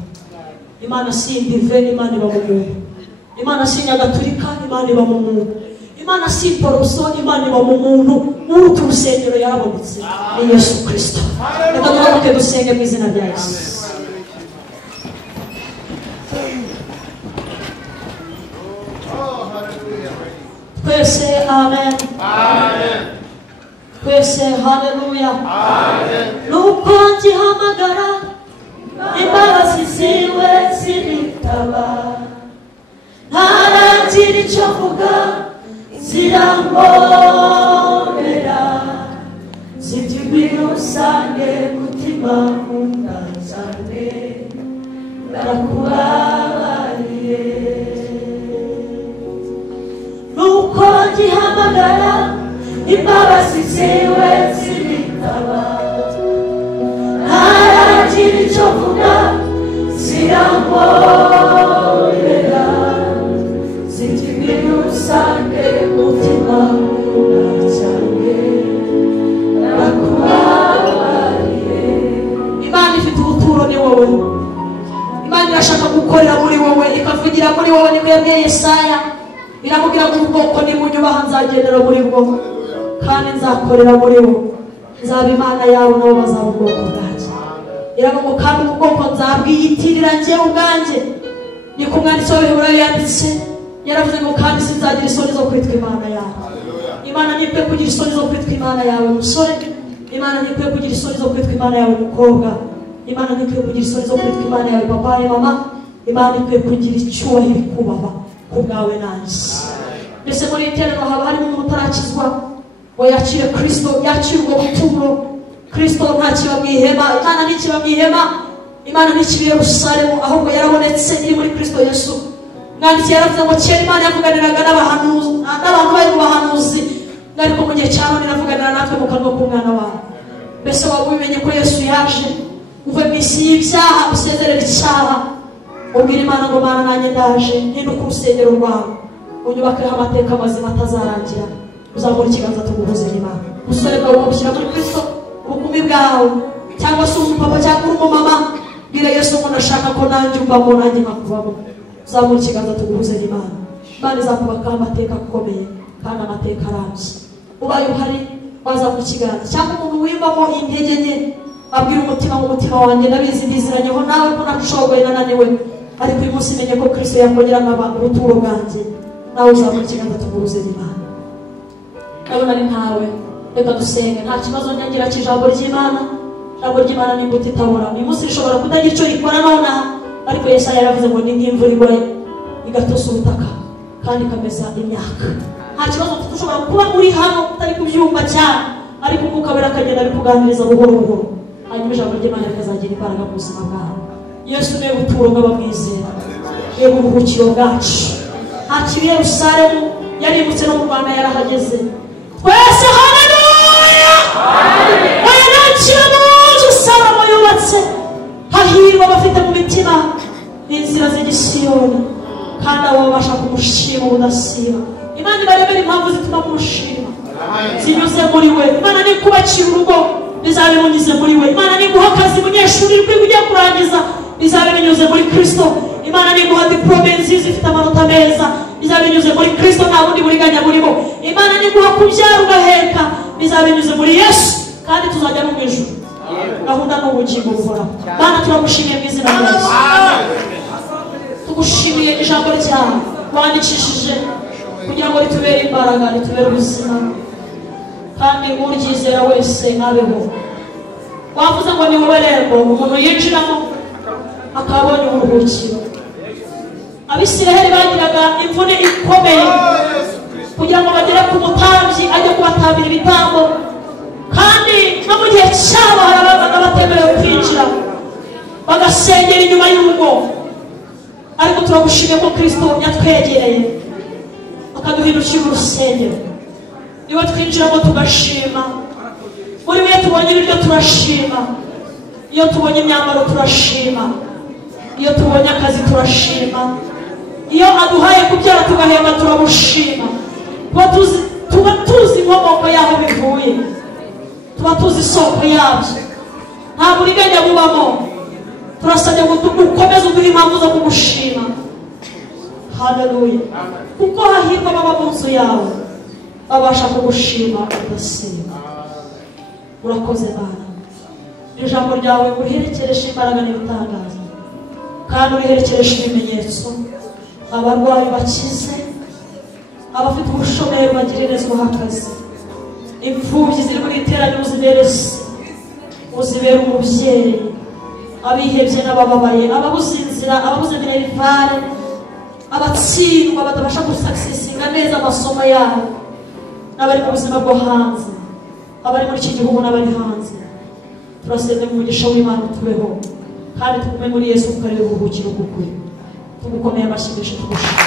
Imana si indiveni, Imana iba mu muntu. Imana si inyagatulika, Imana iba mu muntu. Imana si poroso, Imana iba mu muntu. Uruta urusengero yarabonetse ni Yesu Kristo. Reka duhaguruke dusenge mu izina rya Yesu. Twese amen. Twese haleluya. Nuko ngihamagara imbabazi ziwe ziritaba, ntaragira icyo mvuga zirambonera, zibyigwira usange mutima nkunda cyane, ndakubabariye. Nuko ngihamagara imbabazi ziwe ziritaba, ntaragira icyo mvuga zirambonera, zibyigwira usange mutima nkunda cyane, ndakubabariye. Imana ifite ubuturo ni wowe. Imana irashaka gukorera muri wowe, ikavugira muri wowe. Nibwo yabwiye Yesaya, iramubwira ngo ubwoko nibunyubaha nzagendera muri bwo kandi nzakorera muri bo, nzaba Imana yawe nabo bazaba ubwoko bwanjye. Iravuga ngo kandi ubu bwoko nzabwiyitirira njyewe ubwanjye. Niko umwanditsi w'Abaheburayo yanditse, yaravuze ngo kandi sinzagira isoni zo kwitwa Imana yawe. Imana ntikwiye kugira isoni zo kwitwa Imana yawe musore. Imana ntikwiye kugira isoni zo kwitwa Imana yawe mukobwa. Imana ntikwiye kugira isoni zo kwitwa Imana yawe papa na mama. Imana ikwiye kugira icyubahiro ikubaha ku bwawe nanjye. Mbese muri iteraniro haba harimo umuntu utarakizwa ngo yakire Kristo, yakire ubwo buturo. Kristo ntakiba mu ihema, Imana ntikiba mu ihema, Imana ntikiba i Yerusalemu, ahubwo yarabonetse iri muri Kristo Yesu. Mwanditsi yaravuze ngo kera Imana yavuganiraga n'abahanuzi, n'abantu bari mu bahanuzi, ariko mu gihe cya none iravuganira natwe mu kanwa k'umwana wawe. Mbese waba ubimenye ko Yesu yaje uve mu isi y'ibyaha, usezerera icyaha, ubwira Imana ngo Mana nanjye ndaje, hinduka urusengero rwawe, unyubakeho amateka mazima atazarangira. Uzamura ikiganza tuguhuze n'Imana. Umusore bwawe ukabushyira muri Kristo, ubukumi bwawe, cyangwa se umupapa cyangwa umumama, bwira Yesu ngo ndashaka ko nanjye umbamo, nanjye nkakubamo. zamura ikiganza tuguhuze n'Imana. Imana izakubakaho amateka akomeye kandi amateka arambye. Ubaye uhari wazamura ikiganza cyangwa umuntu wiyumvamo intege nke abwira umutima ngo umutima wanjye ndabizi ndiziranyeho nawe ko nacushoboye nananiwe, ariko uyu munsi menye ko Kristo yakongera ubuturo bwanjye. Nawe uzamura ikiganza tuguhuze n'Imana. Ndabona ari ntawe, reka dusenge. Nta kibazo nyagira cy'ijambo ry'Imana. Ijambo ry'Imana ni imbuto itabora. Uyu munsi rishobora kutagira icyo rikora nonaha, ariko Yesaya yaravuze ngo ni nk'imvura igwa igatosa ubutaka kandi ikameza imyaka. Nta kibazo dushobora kuba muri hano utari kubyumva cyane, ariko umwuka wera akagenda abikuganiriza buhoro buhoro, hanyuma ijambo ry'Imana rikazagira imbaraga mu buzima bwawe. Yesu niwe buturo bw'abamwizera, niwe buruhukiro bwacu. Nta kibi Yerusalemu yarimutse no mu Rwanda yarahageze. Twese haleluya, oya ntakira muzi Salomo yubatse. Hahirwa abafite mu mitima inzira z'igisiyoni, kandi abo babasha kumushima ubudasiba. Imana ibarebera impamvu zituma kumushima zinyuze muri we. Imana nikubakira urugo bizabe binyuze muri we. Imana niguha akazi munyeshuri uri ugiye kurangiza bizabe binyuze muri Kristo. Imana niguha diplome nziza ifite amanota meza bizabe binyuze muri Kristo, nta bundi buriganya burimo. Imana niguha kubyara ugaheka bizabe binyuze muri Yesu, kandi tuzajya no mu ijuru. Gahunda n'ubugingo buhoraho. Bana turagushimiye mu izina rya Yesu. Tugushimiye ijambo ryawe wandikishije kugira ngo ritubere imbaraga, ritubere ubuzima, kandi uryizera wese abeho. Wavuze ngo ni wowe rembo umuntu yinjiramo akabonye uburuhukiro. Abisiraheli bagiraga imvune ikomeye kugira ngo bagere ku mutambyi ajye kubatambira ibitambo, kandi no mu gihe cyabo hari ababaga batemerewe kwinjira bagasengera inyuma y'urugo. Ariko turagushimiye ko Kristo yatwegereye akaduhindukira urusengero. Niwe twinjiramo tugashima, muri we tubonye ibiryo turashima, iyo tubonye imyambaro turashima, iyo tubonye akazi turashima, iyo aduhaye kubyara tugahema turamushima. Tuba tuzi inkomoko y'aho bivuye, tuba tuzi isoko yabyo, nta buriganya bubamo. Turasabye ngo dukomeze uduhe impamvu zo kumushima. Haleluya. Kuko hahirwa baba mu nzu yawe babasha kugushima udasiba. Urakoze Bana, ijambo ryawe uriherekeresha imbaraga n'ibitangaza, kandi uriherekeresha ibimenyetso. Abarwayi bakize, abafite ubushomeri bagirirezwaho akazi, imfubyi ziri muri iterane uzibere umubyeyi, abihebye n'abababaye, ababuze inzira, ababuze minerivare, abatsindwa batabasha gusakisinga neza amasomo yabo, n'abari mu buzima bwo hanze, abari muri iki gihugu n'abari hanze. Turasabye mu mugisha w'Imana tubeho, kandi tugume muri Yesu kuko ari we buruhukiro bw'ukuri. Tugukomeye amashyi menshi tugushimira.